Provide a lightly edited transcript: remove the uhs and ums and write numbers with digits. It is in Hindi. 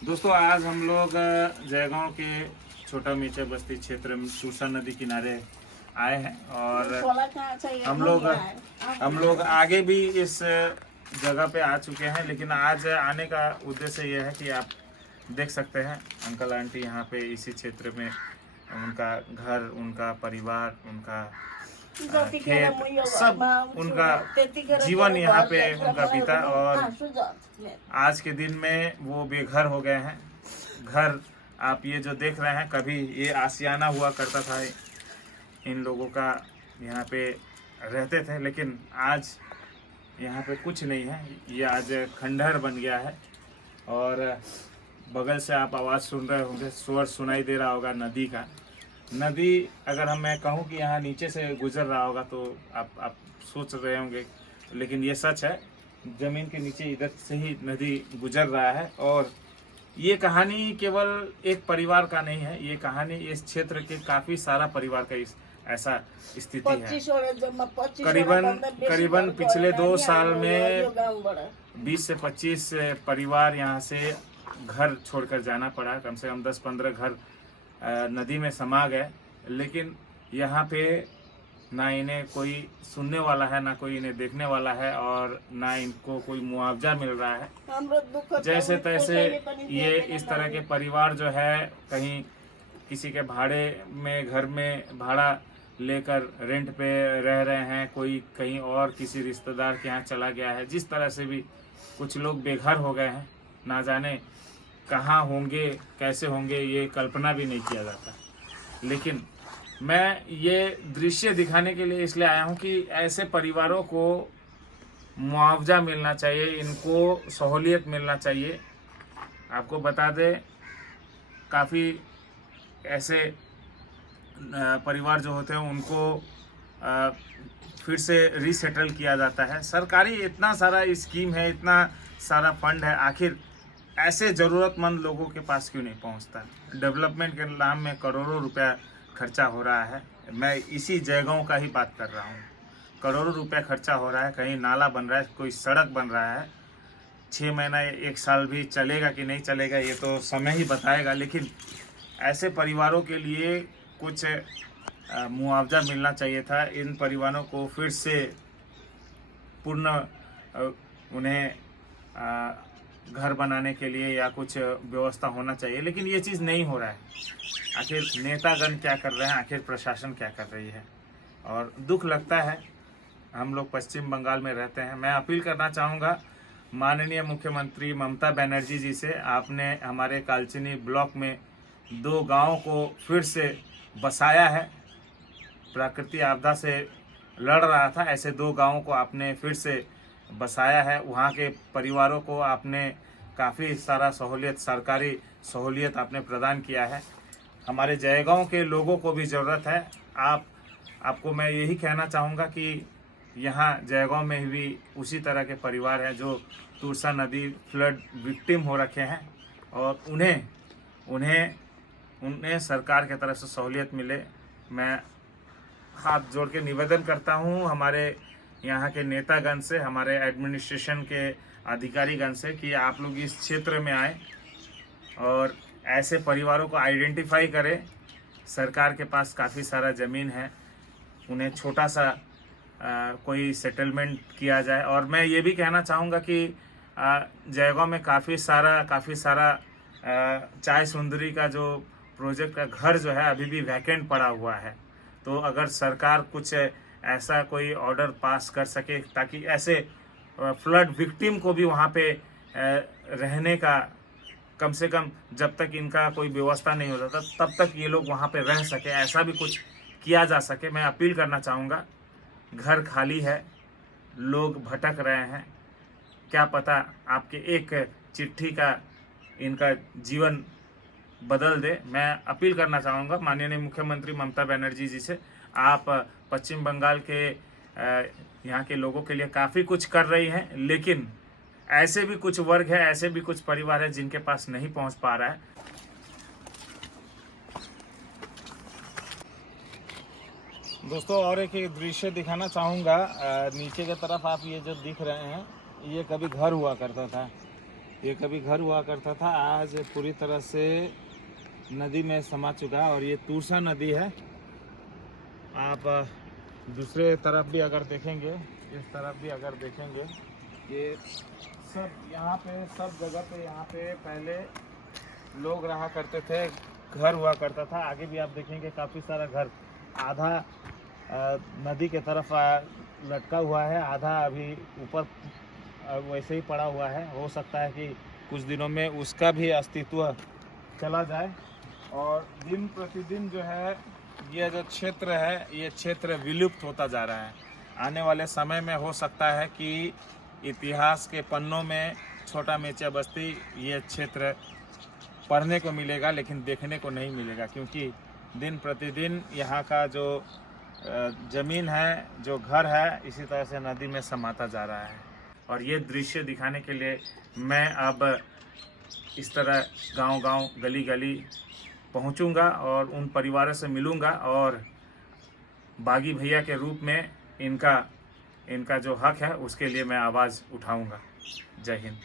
दोस्तों आज हम लोग जयगांव के छोटा मीचे बस्ती क्षेत्र में सूरसा नदी किनारे आए हैं और हम लोग आगे भी इस जगह पे आ चुके हैं, लेकिन आज आने का उद्देश्य यह है कि आप देख सकते हैं अंकल आंटी यहाँ पे इसी क्षेत्र में उनका घर, उनका परिवार, उनका खेत, सब उनका जीवन यहाँ पे उनका बीता और आज के दिन में वो बेघर हो गए हैं। घर आप ये जो देख रहे हैं, कभी ये आशियाना हुआ करता था इन लोगों का, यहाँ पे रहते थे, लेकिन आज यहाँ पे कुछ नहीं है, ये आज खंडहर बन गया है। और बगल से आप आवाज़ सुन रहे होंगे, स्वर सुनाई दे रहा होगा नदी का। नदी अगर मैं कहूँ कि यहाँ नीचे से गुजर रहा होगा तो आप सोच रहे होंगे, लेकिन ये सच है, ज़मीन के नीचे इधर से ही नदी गुजर रहा है। और ये कहानी केवल एक परिवार का नहीं है, ये कहानी इस क्षेत्र के काफ़ी सारा परिवार का ऐसा स्थिति है। करीबन पिछले 2 साल में 20 से 25 परिवार यहाँ से घर छोड़कर जाना पड़ा। कम से कम 10-15 घर नदी में समा गए, लेकिन यहाँ पे ना इन्हें कोई सुनने वाला है, ना कोई इन्हें देखने वाला है, और ना इनको कोई मुआवजा मिल रहा है। जैसे तैसे ये इस तरह के परिवार जो है कहीं किसी के भाड़े में, घर में भाड़ा लेकर रेंट पे रह रहे हैं, कोई कहीं और किसी रिश्तेदार के यहाँ चला गया है। जिस तरह से भी कुछ लोग बेघर हो गए हैं, ना जाने कहाँ होंगे, कैसे होंगे, ये कल्पना भी नहीं किया जाता। लेकिन मैं ये दृश्य दिखाने के लिए इसलिए आया हूँ कि ऐसे परिवारों को मुआवजा मिलना चाहिए, इनको सहूलियत मिलना चाहिए। आपको बता दें, काफ़ी ऐसे परिवार जो होते हैं उनको फिर से रीसेटल किया जाता है। सरकारी इतना सारा स्कीम है, इतना सारा फंड है, आखिर ऐसे ज़रूरतमंद लोगों के पास क्यों नहीं पहुंचता? डेवलपमेंट के नाम में करोड़ों रुपया खर्चा हो रहा है। मैं इसी जयगांव का ही बात कर रहा हूँ। करोड़ों रुपया खर्चा हो रहा है, कहीं नाला बन रहा है, कोई सड़क बन रहा है। 6 महीना 1 साल भी चलेगा कि नहीं चलेगा ये तो समय ही बताएगा, लेकिन ऐसे परिवारों के लिए कुछ मुआवजा मिलना चाहिए था। इन परिवारों को फिर से पूर्ण उन्हें घर बनाने के लिए या कुछ व्यवस्था होना चाहिए, लेकिन ये चीज़ नहीं हो रहा है। आखिर नेतागण क्या कर रहे हैं, आखिर प्रशासन क्या कर रही है, और दुख लगता है। हम लोग पश्चिम बंगाल में रहते हैं। मैं अपील करना चाहूँगा माननीय मुख्यमंत्री ममता बनर्जी जी से। आपने हमारे कालचिनी ब्लॉक में 2 गाँव को फिर से बसाया है। प्राकृतिक आपदा से लड़ रहा था, ऐसे 2 गाँवों को आपने फिर से बसाया है। वहाँ के परिवारों को आपने काफ़ी सारा सहूलियत, सरकारी सहूलियत आपने प्रदान किया है। हमारे जयगांव के लोगों को भी ज़रूरत है। आपको मैं यही कहना चाहूँगा कि यहाँ जयगांव में भी उसी तरह के परिवार हैं जो तुरसा नदी फ्लड विक्टिम हो रखे हैं, और उन्हें सरकार की तरफ से सहूलियत मिले। मैं हाथ जोड़ के निवेदन करता हूँ हमारे यहाँ के नेतागण से, हमारे एडमिनिस्ट्रेशन के अधिकारीगण से, कि आप लोग इस क्षेत्र में आए और ऐसे परिवारों को आइडेंटिफाई करें। सरकार के पास काफ़ी सारा ज़मीन है, उन्हें छोटा सा कोई सेटलमेंट किया जाए। और मैं ये भी कहना चाहूँगा कि जयगांव में काफ़ी सारा चाय सुंदरी का जो प्रोजेक्ट का घर जो है अभी भी वैकेंट पड़ा हुआ है। तो अगर सरकार कुछ ऐसा कोई ऑर्डर पास कर सके ताकि ऐसे फ्लड विक्टिम को भी वहाँ पे रहने का, कम से कम जब तक इनका कोई व्यवस्था नहीं हो जाता तब तक ये लोग वहाँ पे रह सके, ऐसा भी कुछ किया जा सके। मैं अपील करना चाहूँगा। घर खाली है, लोग भटक रहे हैं, क्या पता आपके एक चिट्ठी का इनका जीवन बदल दे। मैं अपील करना चाहूँगा माननीय मुख्यमंत्री ममता बनर्जी जी से, आप पश्चिम बंगाल के यहाँ के लोगों के लिए काफ़ी कुछ कर रही हैं, लेकिन ऐसे भी कुछ वर्ग है, ऐसे भी कुछ परिवार है जिनके पास नहीं पहुँच पा रहा है। दोस्तों और एक दृश्य दिखाना चाहूँगा। नीचे की तरफ आप ये जो दिख रहे हैं, ये कभी घर हुआ करता था। ये कभी घर हुआ करता था, आज पूरी तरह से नदी में समा चुका है। और ये तूरसा नदी है। आप दूसरे तरफ भी अगर देखेंगे, इस तरफ भी अगर देखेंगे, ये सब यहाँ पे सब जगह पे यहाँ पे पहले लोग रहा करते थे, घर हुआ करता था। आगे भी आप देखेंगे काफ़ी सारा घर, आधा नदी के तरफ लटका हुआ है, आधा अभी ऊपर वैसे ही पड़ा हुआ है। हो सकता है कि कुछ दिनों में उसका भी अस्तित्व चला जाए। और दिन प्रतिदिन जो है ये जो क्षेत्र है, ये क्षेत्र विलुप्त होता जा रहा है। आने वाले समय में हो सकता है कि इतिहास के पन्नों में छोटा मेचा बस्ती ये क्षेत्र पढ़ने को मिलेगा, लेकिन देखने को नहीं मिलेगा, क्योंकि दिन प्रतिदिन यहाँ का जो ज़मीन है, जो घर है, इसी तरह से नदी में समाता जा रहा है। और ये दृश्य दिखाने के लिए मैं अब इस तरह गांव-गांव, गली-गली पहुंचूंगा और उन परिवारों से मिलूंगा और बागी भैया के रूप में इनका जो हक है उसके लिए मैं आवाज़ उठाऊंगा। जय हिंद।